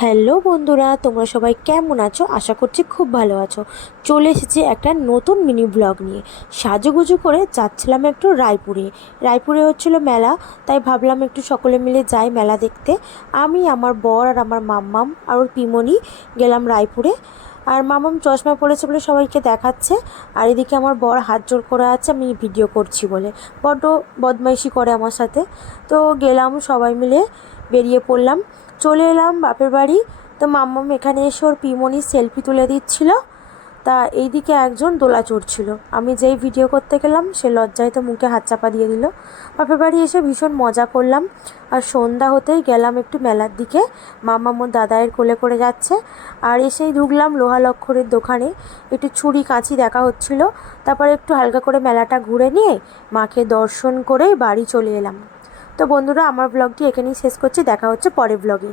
Hello বন্ধুরা, তোমরা সবাই কেমন আছো? আশা করছি খুব ভালো আছো। চলে এসেছি একটা নতুন মিনি ব্লগ নিয়ে। সাজুগুজু করে যাচ্ছিলাম একটু রায়পুরে। রায়পুরে হচ্ছিল মেলা, তাই ভাবলাম একটু সকলে মিলে যাই মেলা দেখতে। আমি, আমার বর আর আমার মাম্মাম আর ওর পিমনি গেলাম রায়পুরে। আর মামাম চশমা পড়েছে বলে সবাইকে দেখাচ্ছে, আর এদিকে আমার বর হাত জোড় করে আছে আমি ভিডিও করছি বলে। বড্ড বদমাইশি করে আমার সাথে। তো গেলাম, সবাই মিলে বেরিয়ে পড়লাম, চলে এলাম বাপের বাড়ি। তো মাম্মাম এখানে এসে ওর পিমনির সেলফি তুলে দিচ্ছিল। তা এইদিকে একজন দোলা চড়ছিল। আমি যেই ভিডিও করতে গেলাম সে লজ্জায় তো মুখে হাত চাপা দিয়ে দিল। বাপের বাড়ি এসে ভীষণ মজা করলাম। আর সন্ধ্যা হতেই গেলাম একটু মেলার দিকে। মাম্মাম ওর দাদায়ের কোলে করে যাচ্ছে। আর এসেই ঢুকলাম লোহা লক্করের দোকানে। একটু ছুরি কাঁচি দেখা হচ্ছিল। তারপরে একটু হালকা করে মেলাটা ঘুরে নিয়ে মাকে দর্শন করে বাড়ি চলে এলাম। তো বন্ধুরা, আমার ব্লগটি এখানেই শেষ করছি। দেখা হচ্ছে পরের ব্লগে।